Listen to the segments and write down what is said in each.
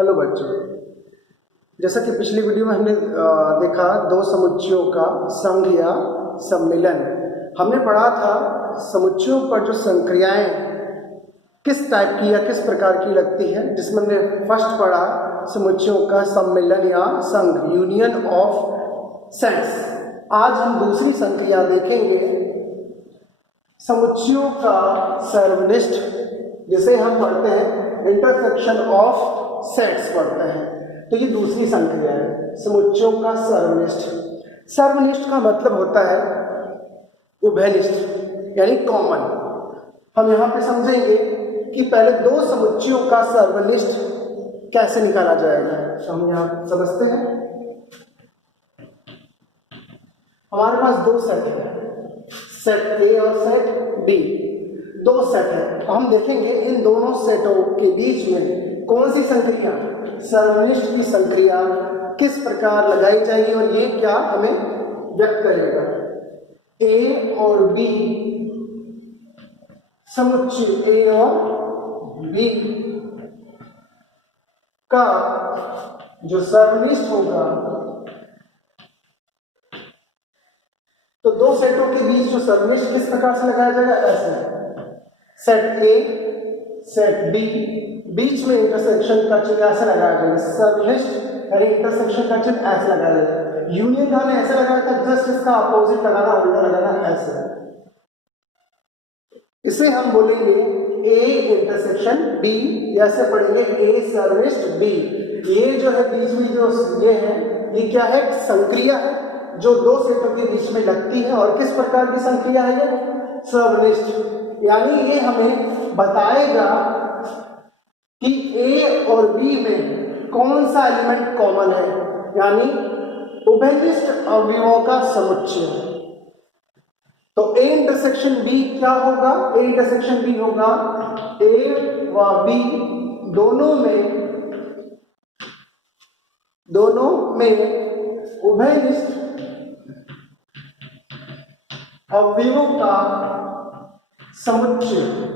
Hello बच्चों, जैसा कि पिछली वीडियो में हमने देखा दो समुच्चयों का संघ या सम्मिलन। हमने पढ़ा था समुच्चयों पर जो संक्रियाएं किस टाइप की या किस प्रकार की लगती है, जिसमें हमने फर्स्ट पढ़ा समुच्चयों का सम्मिलन या संघ, यूनियन ऑफ सेट्स। आज हम दूसरी संक्रिया देखेंगे, समुच्चयों का सर्वनिष्ठ, जिसे हम पढ़ते हैं इंटरसेक्शन ऑफ सेट्स पढ़ते हैं। तो ये दूसरी संक्रिया है, समुच्चयों का सर्वनिष्ठ। सर्वनिष्ठ का मतलब होता है उभयनिष्ठ यानी कॉमन। हम यहाँ पे समझेंगे कि पहले दो समुच्चयों का सर्वनिष्ठ कैसे निकाला जाएगा। तो हम यहाँ समझते हैं, हमारे पास दो सेट है, सेट ए और सेट बी। दो सेट है, हम देखेंगे इन दोनों सेटों के बीच में कौन सी संक्रिया, सर्वनिष्ठ की संक्रिया किस प्रकार लगाई जाएगी और ये क्या हमें व्यक्त करेगा। ए और बी, समुच्चय ए और बी का जो सर्वनिष्ठ होगा, तो दो सेटों के बीच जो सर्वनिष्ठ किस प्रकार से लगाया जाएगा, ऐसे सेट ए सेट बी, बीच में इंटरसेक्शन का चिन्ह ऐसे लगाया जाएगा। सर्वनिष्ठ यानी इंटरसेक्शन का चिन्ह ऐसे लगाया जाएगा। यूनियन का ऐसे लगाया था, जस्ट इसका अपोजिट लगाना, उल्टा लगाना, ऐसे। इसे हम बोलेंगे ए इंटरसेक्शन बी, या ऐसे पढ़ेंगे ए सर्वनिष्ठ बी। ये जो है बीच में जो ये है, ये क्या है, संक्रिया है जो दो सेटों के बीच में लगती है। और किस प्रकार की संक्रिया है ये, सर्वनिष्ठ। यानी ये हमें बताएगा कि ए और बी में कौन सा एलिमेंट कॉमन है, यानी उभयनिष्ठ अवयवों का समुच्चय। तो ए इंटरसेक्शन बी क्या होगा, ए इंटरसेक्शन बी होगा ए व बी दोनों में उभयनिष्ठ अवयवों का समुच्चय।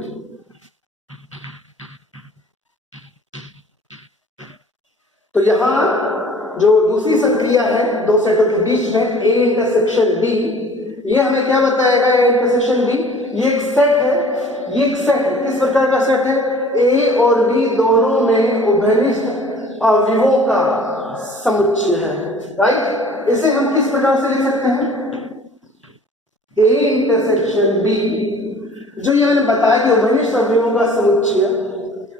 तो यहां जो दूसरी संक्रिया है दो सेटों के बीच में, ए इंटरसेक्शन बी, ये हमें क्या बताएगा, ए इंटरसेक्शन बी ये एक सेट है। ये एक सेट है, किस प्रकार का सेट है, ए और बी दोनों में उभयनिष्ठ अवयवों का समुच्चय है, राइट। इसे हम किस प्रकार से लिख सकते हैं, ए इंटरसेक्शन बी, जो ये मैंने बताया कि उभयनिष्ठ अवयवों का समुच्चय।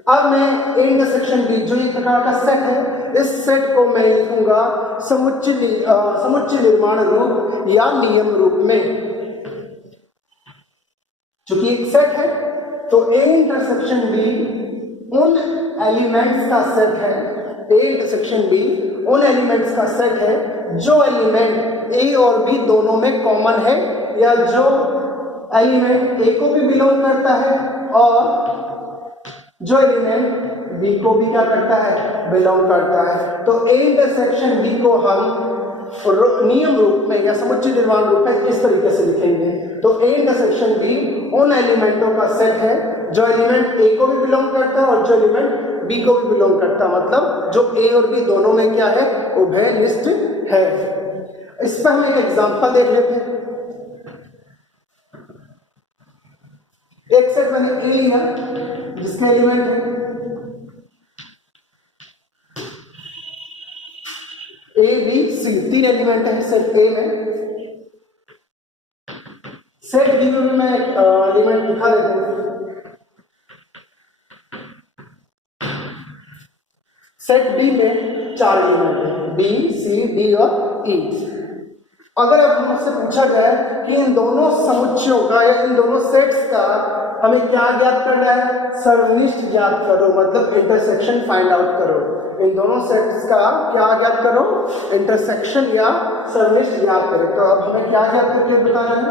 अब मैं ए इंटरसेक्शन बी जो एक प्रकार का सेट है, इस सेट को मैं लिखूंगा समुच्चय निर्माण रूप या नियम रूप में। चूंकि एक सेट है तो ए इंटरसेक्शन बी उन एलिमेंट्स का सेट है, ए इंटरसेक्शन बी उन एलिमेंट्स का सेट है जो एलिमेंट ए और बी दोनों में कॉमन है, या जो एलिमेंट ए को भी बिलोंग करता है और जो एलिमेंट बी को भी क्या करता है, बिलोंग करता है। तो ए इंटरसेक्शन बी को हम नियम रूप में या समुच्चय निर्माण रूप में इस तरीके से लिखेंगे। तो ए इंटरसेक्शन बी उन एलिमेंटों का सेट है जो एलिमेंट ए को भी बिलोंग करता है और जो एलिमेंट बी को भी बिलोंग करता है, मतलब जो ए और बी दोनों में क्या है, उभयनिष्ठ है। इस पर हम एक एग्जांपल देख लेते हैं। एक सेट मैंने ए लिया जिसके एलिमेंट है ए बी सी, तीन एलिमेंट है सेट ए में। सेट बी में मैं एक एलिमेंट दिखा देता हूं। सेट बी में चार एलिमेंट है, बी सी डी और ई। अगर अब मुझसे पूछा जाए कि इन दोनों समुच्चयों का या इन दोनों सेट्स का हमें क्या ज्ञात करना है, सर्वनिष्ठ ज्ञात करो, मतलब इंटरसेक्शन फाइंड आउट करो। इन दोनों सेट्स का क्या ज्ञात करो, इंटरसेक्शन या सर्वनिष्ठ ज्ञात करें। तो अब हमें क्या ज्ञात करके बताना है,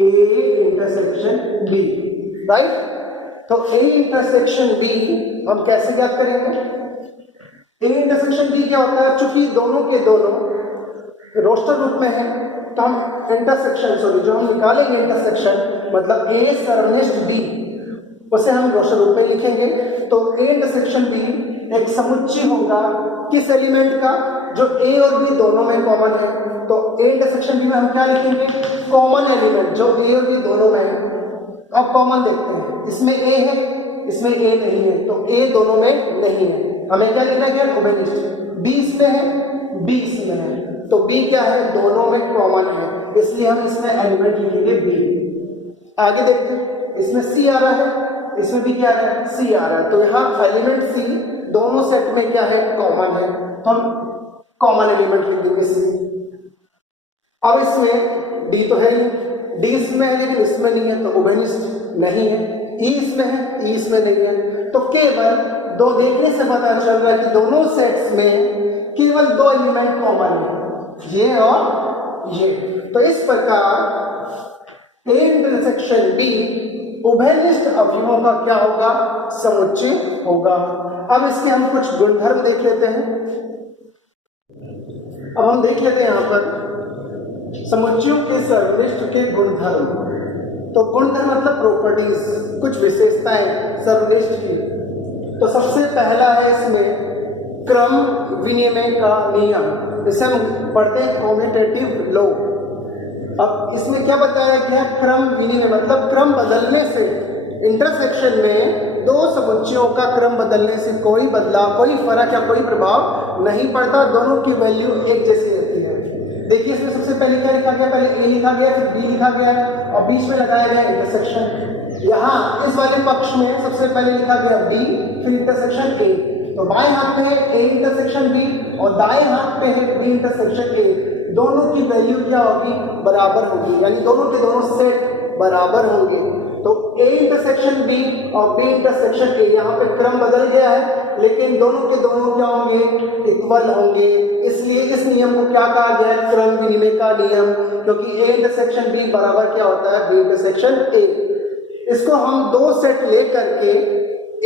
ए इंटरसेक्शन बी, राइट। तो ए इंटरसेक्शन बी हम कैसे ज्ञात करेंगे, ए इंटरसेक्शन बी क्या होता है, चूंकि दोनों के दोनों रोस्टर रूप में है तो हम इंटरसेक्शन जो हम निकालेंगे इंटरसेक्शन, मतलब ए सर्वनिष्ठ बी उसे हम रोशन रूप में लिखेंगे। तो ए इंटरसेक्शन बी एक समुच्चय होगा किस एलिमेंट का, जो ए और बी दोनों में कॉमन है। तो ए इंटरसेक्शन बी में हम क्या लिखेंगे, कॉमन एलिमेंट जो ए और बी दोनों में है। अब कॉमन देखते हैं, इसमें ए है, इसमें ए नहीं है, तो ए दोनों में नहीं है, हमें क्या लिखना है, उभयनिष्ठ। बी इसमें है, बी इसमें है, तो बी क्या है, दोनों में कॉमन है, इसलिए हम इसमें एलिमेंट लिखेंगे बी। आगे देखते हैं, इसमें सी आ रहा है, इसमें भी क्या आ रहा है, सी आ रहा है, तो यहाँ एलिमेंट सी दोनों सेट में क्या है, कॉमन है, तो हम कॉमन एलिमेंट लिख देंगे सी। अब इसमें डी तो है ही, डी इसमें है लेकिन इसमें नहीं है, तो उभयनिष्ठ नहीं है। ई इसमें है, ई इसमें नहीं है, तो केवल दो देखने से पता चल रहा है कि दोनों सेट्स में केवल दो एलिमेंट कॉमन है, ये और ये। तो इस प्रकार ए इंटरसेक्शन बी उभयनिष्ठ अवयवों का क्या होगा, समुच्चय होगा। अब इसके हम कुछ गुणधर्म देख लेते हैं। अब हम देख लेते हैं यहाँ पर समुच्चयों के सर्वनिष्ठ के गुणधर्म। तो गुणधर्म मतलब प्रॉपर्टीज, कुछ विशेषताएं सर्वनिष्ठ की। तो सबसे पहला है इसमें क्रम विनिमय का नियम, इसे हम पढ़ते हैं कॉम्यूटेटिव लॉ। अब इसमें क्या बताया गया, क्रम विनिमय मतलब क्रम बदलने से, इंटरसेक्शन में दो समुच्चयों का क्रम बदलने से कोई बदलाव, कोई फर्क या कोई प्रभाव नहीं पड़ता, दोनों की वैल्यू एक जैसी रहती है। देखिए इसमें सबसे पहले क्या लिखा गया, पहले ए लिखा गया, फिर बी लिखा गया और बीच में लगाया गया इंटरसेक्शन। यहाँ इस वाले पक्ष में सबसे पहले लिखा गया बी, फिर इंटरसेक्शन ए, तो बाएं हाथ पे है ए इंटरसेक्शन बी और दाएं हाथ पे है बी इंटरसेक्शन ए। दोनों की वैल्यू क्या होगी, बराबर होगी, यानी दोनों के दोनों सेट बराबर होंगे। तो ए इंटरसेक्शन बी और बी इंटरसेक्शन ए, यहाँ पे क्रम बदल गया है लेकिन दोनों के दोनों क्या होंगे, इक्वल होंगे, इसलिए इस नियम को क्या कहा गया है, क्रम विनिमय का नियम, क्योंकि ए इंटरसेक्शन बी बराबर क्या होता है, बी इंटरसेक्शन ए। इसको हम दो सेट लेकर के,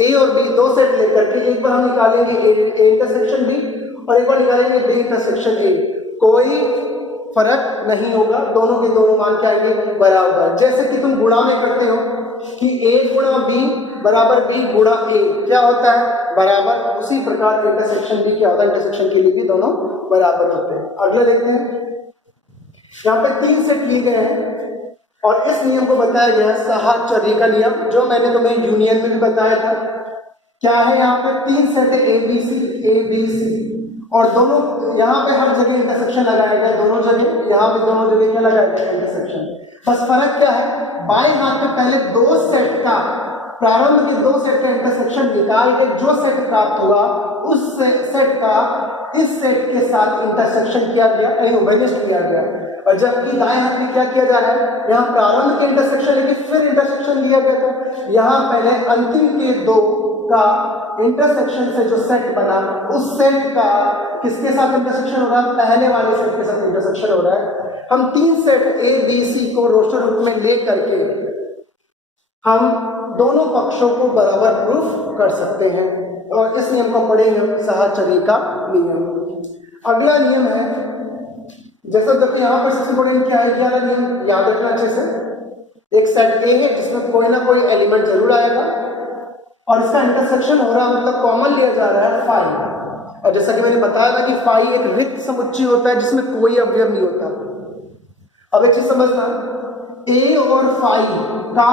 ए और बी दो सेट लेकर के, एक बार हम निकालेंगे ए इंटरसेक्शन बी और एक बार निकालेंगे बी इंटरसेक्शन ए, कोई फर्क नहीं होगा, दोनों के दोनों मान क्या आएंगे, बराबर। जैसे कि तुम गुणा में करते हो कि ए गुणा बी बराबर बी गुणा ए, क्या होता है, बराबर। उसी प्रकार इंटरसेक्शन भी क्या होता है, इंटरसेक्शन के लिए भी दोनों बराबर होते हैं। अगले देखते हैं, यहाँ पे 3 सेट लिए गए हैं और इस नियम को बताया गया है साहचर्य का नियम, जो मैंने तुम्हें यूनियन में भी बताया था। क्या है, यहाँ पे 3 सेट है ए बी सी और दोनों, यहाँ पे हर जगह इंटरसेक्शन लगाया गया, दोनों जगह, यहाँ पे दोनों जगह क्या लगाया गया, इंटरसेक्शन। बस फर्क क्या है, बाएं हाथ पे पहले दो सेट का, प्रारंभ के दो सेट का इंटरसेक्शन निकाल के जो सेट प्राप्त हुआ उस सेट का इस सेट के साथ इंटरसेक्शन किया गया, यानी उभयनिष्ठ किया गया। और जबकि दाएं हाथ में क्या किया जा रहा है, यहाँ प्रारंभ के इंटरसेक्शन लेके फिर इंटरसेक्शन लिया गया था, यहाँ पहले अंतिम के दो का इंटरसेक्शन से जो सेट बना उस सेट का किसके साथ इंटरसेक्शन हो रहा है, पहले वाले सेट के साथ इंटरसेक्शन हो रहा है। हम 3 सेट ए बी सी को रोस्टर रूप में ले करके हम दोनों पक्षों को बराबर प्रूफ कर सकते हैं और इस नियम को पढ़ेंगे हम, साहचर्य का नियम। अगला नियम है, जैसा देखो यहाँ पर सबसे बड़ा क्या है, क्या नियम याद रखना अच्छे से, एक सेट ए है जिसमें कोई ना कोई एलिमेंट जरूर आएगा और इसका इंटरसेक्शन हो रहा है, मतलब कॉमन लिया जा रहा है फाई। और जैसा कि मैंने बताया था कि फाई एक रिक्त समुच्चय होता है जिसमें कोई अवयव नहीं होता। अब एक चीज समझना, ए और फाई का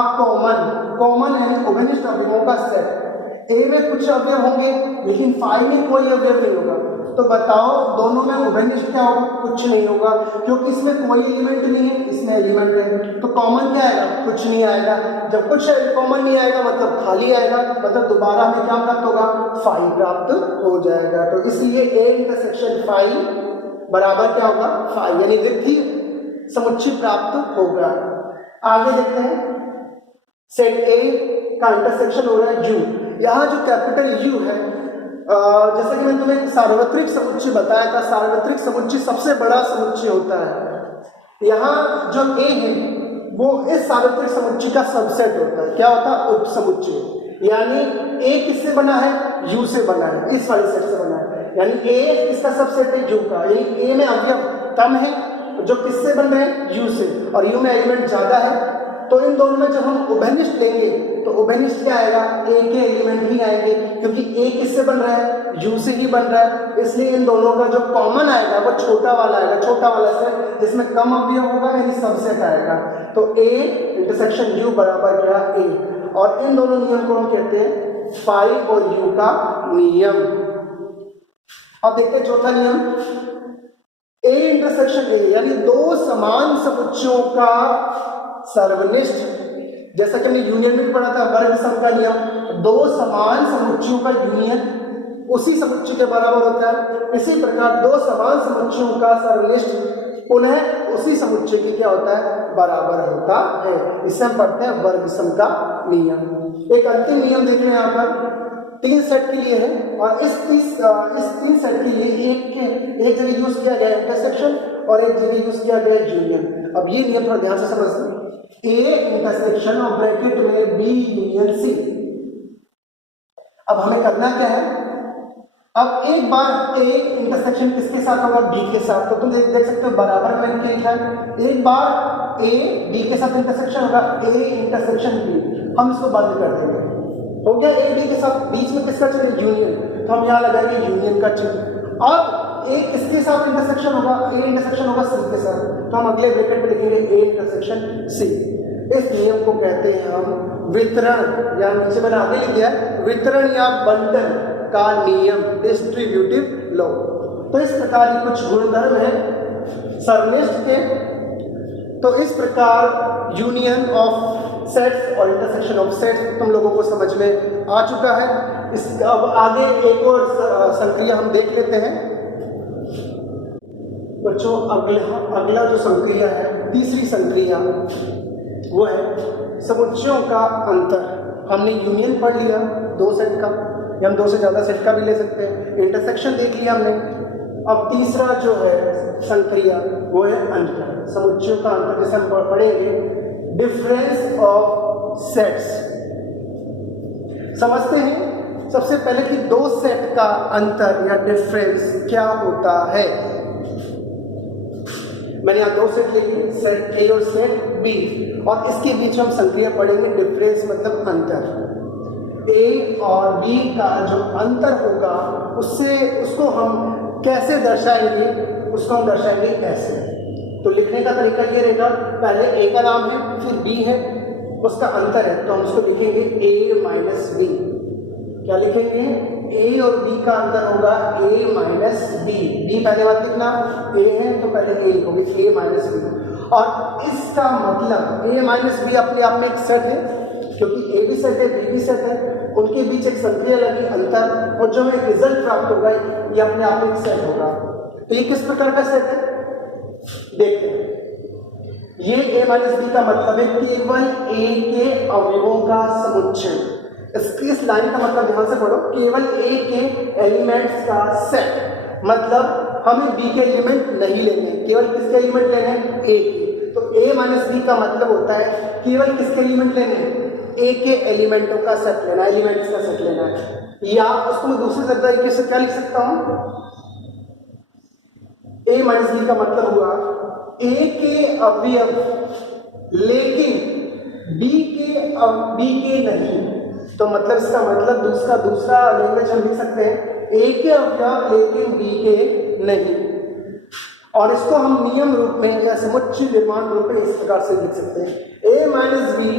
कॉमन है उभयनिष्ठ अवयवों का सेट। ए में कुछ अवयव होंगे लेकिन फाई में कोई अवयव नहीं होगा, तो बताओ दोनों में उभयनिष्ठ क्या होगा, कुछ नहीं होगा, क्योंकि इसमें कोई एलिमेंट नहीं है, इसमें एलिमेंट है, तो कॉमन क्या आएगा, कुछ नहीं आएगा। जब कुछ कॉमन नहीं आएगा मतलब खाली आएगा, मतलब दोबारा हमें क्या प्राप्त होगा, फाई प्राप्त हो जाएगा। तो इसलिए ए इंटरसेक्शन फाई बराबर क्या होगा, फाई, यानी रिक्त समुच्चय प्राप्त होगा। आगे देखते हैं, सेट ए का इंटरसेक्शन हो रहा है यू। यहाँ जो कैपिटल यू है, जैसा कि मैंने तुम्हें सार्वत्रिक समुच्चय बताया था, सार्वत्रिक समुच्चय सबसे बड़ा समुच्चय होता है। यहाँ जो ए है वो इस सार्वत्रिक समुच्चय का सबसेट होता है। क्या होता है, उप समुच्चय, यानी ए किससे बना है, यू से बना है, इस वाले सेट से बना है, यानी ए इसका सबसेट है यू का, यानी ए में अवयव कम है जो किससे बन रहे हैं, यू से, और यू में एलिमेंट ज्यादा है। तो इन दोनों में जब हम उभयनिष्ठ लेंगे तो उभयनिष्ठ क्या आएगा, ए के एलिमेंट ही आएंगे, क्योंकि ए किससे बन रहा है, यू से ही बन रहा है, इसलिए इन दोनों का जो कॉमन आएगा वो छोटा वाला आएगा, छोटा वाला सेट जिसमें कम अवयव होगा यानी सबसेट आएगा। तो ए इंटरसेक्शन यू बराबर क्या, ए, और इन दोनों नियम को हम कहते हैं फाई और यू का नियम। अब देखते हैं चौथा नियम, ए इंटरसेक्शन ए, यानी दो समान समुच्चयों का सर्वनिष्ठ, जैसा कि हमने यूनियन में पढ़ा था वर्ग सम का नियम, दो समान समुच्चयों का यूनियन उसी समुच्चय के बराबर होता है, इसी प्रकार दो समान समुच्चयों का सर्वनिष्ठ पुनः उसी समुच्चय की क्या होता है, बराबर होता है। इसे हम पढ़ते हैं वर्ग सम का नियम। एक अंतिम नियम देख रहे हैं यहाँ पर, 3 सेट के लिए है, और इस 3 सेट के लिए एक जगह यूज किया गया इंटरसेक्शन और एक जगह यूज किया गया यूनियन। अब ये नियम थोड़ा ध्यान से समझते, ए इंटरसेक्शन और ब्रैकेट में बी यूनियन सी। अब हमें करना क्या है, अब एक बार ए इंटरसेक्शन किसके साथ होगा, बी के साथ, तो तुम देख सकते हो बराबर में क्या लिखा है, एक बार ए बी के साथ इंटरसेक्शन होगा, ए इंटरसेक्शन बी, हम इसको बंद कर देंगे, हो गया ए बी के साथ, बीच में किसका चिन्ह, यूनियन, तो हम यहाँ लगाएंगे यूनियन का चिन्ह। अब ए किसके साथ इंटरसेक्शन होगा, ए इंटरसेक्शन होगा सी के साथ, तो हम अगले ब्रैकेट में लिखेंगे ए इंटरसेक्शन सी। इस नियम को कहते हैं हम वितरण, या नीचे मैंने आगे लिख दिया है वितरण या बंटन का नियम, डिस्ट्रीब्यूटिव लॉ। तो इस प्रकार के कुछ गुणधर्म है सर्वनिष्ठ के। तो इस प्रकार यूनियन ऑफ सेट्स और इंटरसेक्शन ऑफ सेट्स तुम लोगों को समझ में आ चुका है। इस अब आगे एक और संक्रिया हम देख लेते हैं बच्चों। अगला जो संक्रिया है, तीसरी संक्रिया, वो है समुच्चयों का अंतर। हमने यूनियन पढ़ लिया 2 सेट का, या हम 2 से ज़्यादा सेट का भी ले सकते हैं, इंटरसेक्शन देख लिया हमने। अब तीसरा जो है संक्रिया वो है अंतर, समुच्चयों का अंतर, जैसे हम पढ़ेंगे डिफरेंस ऑफ सेट्स। समझते हैं सबसे पहले कि 2 सेट का अंतर या डिफरेंस क्या होता है। मैंने यहाँ 2 सेट लिखे, सेट ए और सेट बी, और इसके बीच हम संक्रिया पढ़ेंगे डिफरेंस मतलब अंतर। ए और बी का जो अंतर होगा उसको हम कैसे दर्शाएंगे, उसको हम दर्शाएंगे ऐसे। तो लिखने का तरीका ये रहेगा, पहले ए का नाम है, फिर बी है, उसका अंतर है, तो हम उसको लिखेंगे ए माइनस बी। क्या लिखेंगे, ए और बी का अंतर होगा ए माइनस बी। बी पहले बात लिखना, ए है तो पहले ए लिखोगे, ए माइनस बी। और इसका मतलब ए माइनस बी अपने आप में एक सेट है, क्योंकि ए भी सेट है बी भी सेट है, उनके बीच एक संक्रिया लगी अंतर, और जो हमें रिजल्ट प्राप्त होगा ये अपने आप में एक सेट होगा। तो ये किस प्रकार का सेट है देखते हैं। ये ए माइनस बी का मतलब है केवल ए के अवयवों का समुच्चय। इस लाइन का मतलब ध्यान से पढ़ो, केवल ए के एलिमेंट्स का सेट, मतलब हमें बी के एलिमेंट नहीं लेने, केवल किसके एलिमेंट लेने हैं, ए के। तो ए माइनस बी का मतलब होता है केवल किसके एलिमेंट लेने हैं, ए के एलिमेंटों का सेट लेना, एलिमेंट्स का सेट लेना है। या उसको मैं दूसरे तरीके से क्या लिख सकता हूं, ए माइनस बी का मतलब हुआ ए के अवयव लेकिन बी के नहीं। तो मतलब इसका मतलब दूसरा लैंग्वेज हम लिख सकते हैं ए के अवयव लेकिन बी के नहीं। और इसको हम नियम रूप में या समुच्चय निर्माण रूप में इस प्रकार से लिख सकते हैं, ए माइनस बी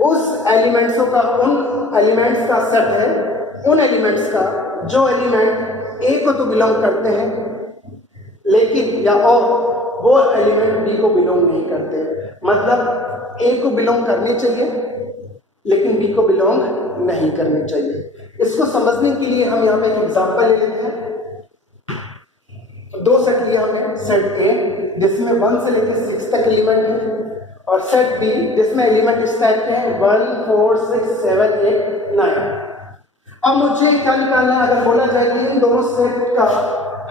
उस एलिमेंट्सों का, उन एलिमेंट्स का सेट है, उन एलिमेंट्स का जो एलिमेंट ए को तो बिलोंग करते हैं लेकिन या और वो एलिमेंट बी को बिलोंग नहीं करते। मतलब ए को बिलोंग करने चाहिए लेकिन बी को बिलोंग नहीं करने चाहिए। इसको समझने के लिए हम यहाँ पे एक एग्जांपल ले लेते हैं। 2 सेट लिया हमने, सेट ए जिसमें 1 से लेकर 6 तक एलिमेंट है, और सेट बी जिसमें एलिमेंट इस टाइप के हैं 1 4 6 7 8 9। अब मुझे क्या निकालना है, अगर बोला जाए कि इन दोनों सेट का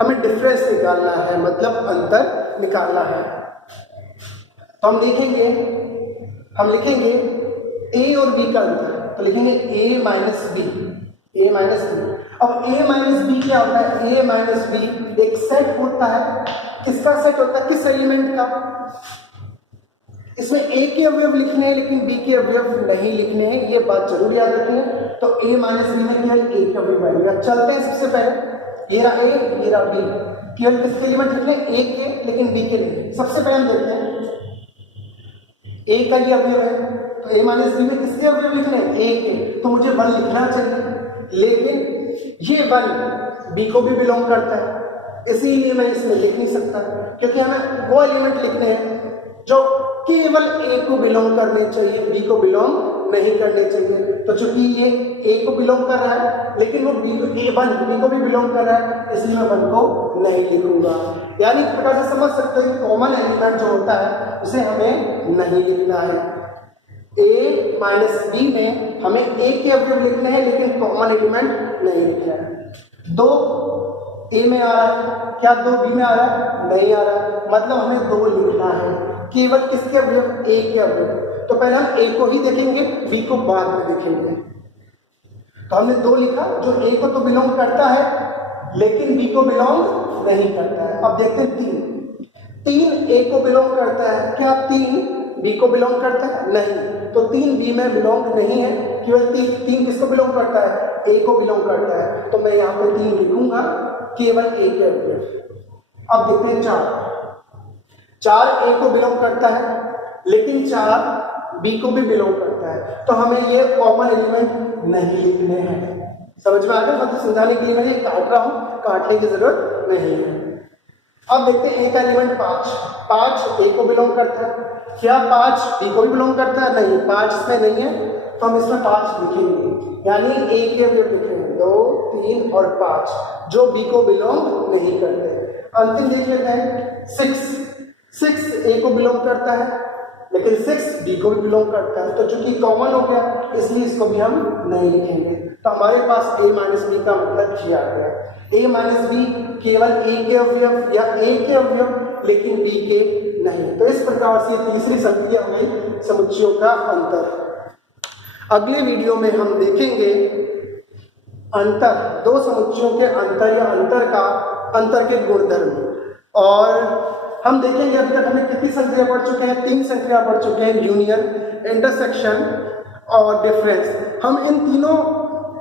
हमें डिफरेंस निकालना है, मतलब अंतर निकालना है, तो हम लिखेंगे ए और बी का अंतर, तो लिखेंगे ए माइनस बी, ए माइनस बी। अब ए माइनस बी क्या होता है, ए माइनस बी एक सेट होता है, किसका सेट होता है, किस एलिमेंट का, इसमें ए के अवयव लिखने हैं लेकिन बी के अवयव नहीं लिखने हैं, ये बात जरूर याद रखिए। तो a माइनस बी में क्या है, ए का अवयव आएगा। चलते हैं सबसे पहले, ये रहा ए, ये रहा बी, केवल किसके एलिमेंट लिखने हैं, ए के, लेकिन बी के नहीं। सबसे पहले हम देखते हैं ए का ये अवयव है, तो ए माइनस बी में किसके अवयव लिखने हैं, ए के, तो मुझे 1 लिखना चाहिए, लेकिन ये 1 बी को भी बिलोंग करता है, इसीलिए मैं इसमें लिख नहीं सकता, क्योंकि हमें वो एलिमेंट लिखने हैं जो केवल ए को बिलोंग करने चाहिए, बी को बिलोंग नहीं करने चाहिए। तो चूंकि ये ए को बिलोंग कर रहा है लेकिन वो बी को भी बिलोंग कर रहा है, इसलिए मैं 1 को नहीं लिखूंगा। यानी इस प्रकार से समझ सकते हैं कि कॉमन एलिमेंट जो होता है उसे हमें नहीं लिखना है। ए माइनस बी में हमें ए के अवयव लिखने हैं लेकिन कॉमन एलिमेंट नहीं लिखना है। 2 ए में आ रहा है, क्या 2 बी में आ रहा है, नहीं आ रहा है, मतलब हमें 2 लिखना है, केवल किसके अवयव, ए के अवयव। तो पहले हम ए को ही देखेंगे, बी को बाद में देखेंगे। तो हमने 2 लिखा, जो ए को तो बिलोंग करता है लेकिन बी को बिलोंग नहीं करता है। अब देखते हैं 3 ए को बिलोंग करता है, क्या 3 बी को बिलोंग करता है, नहीं, तो 3 बी में बिलोंग नहीं है, केवल 3 किसको बिलोंग करता है, ए को बिलोंग करता है। तो मैं यहाँ पे 3 लिखूंगा, केवल ए के अवयव। अब देखते हैं 4 ए को बिलोंग करता है लेकिन 4 बी को भी बिलोंग करता है, तो हमें ये कॉमन एलिमेंट नहीं लिखने हैं। समझ में आ गया, मतलब समझाने के लिए मैं ये काट रहा हूं, काटने की जरूरत नहीं है। अब देखते हैं ए का एलिमेंट 5 ए को बिलोंग करता है, क्या 5 बी को भी बिलोंग करता है, नहीं, 5 इसमें नहीं है, तो हम इसमें 5 लिखेंगे, यानी ए के अवयव लिखेंगे 2, 3 और 5, जो बी को बिलोंग नहीं करते। अंतिम देख लेते हैं 6 ए को बिलोंग करता है लेकिन 6 बी को भी बिलोंग करता है, तो चूंकि कॉमन हो गया इसलिए इसको भी हम नहीं लिखेंगे। तो हमारे पास a माइनस बी का मतलब ये आ गया, a माइनस बी केवल a के अवयव या a के अवयव लेकिन b के नहीं। तो इस प्रकार से तीसरी संक्रिया हो गई समुच्चयों का अंतर। अगले वीडियो में हम देखेंगे अंतर, 2 समुच्चयों के अंतर या अंतर के गुणधर्म, और हम देखेंगे अभी तक हमें कितनी संक्रिया पढ़ चुके हैं, 3 संक्रिया पढ़ चुके हैं, यूनियन, इंटरसेक्शन और डिफरेंस। हम इन तीनों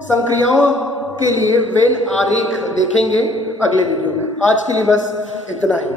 संक्रियाओं के लिए वेन आरेख देखेंगे अगले वीडियो में। आज के लिए बस इतना ही।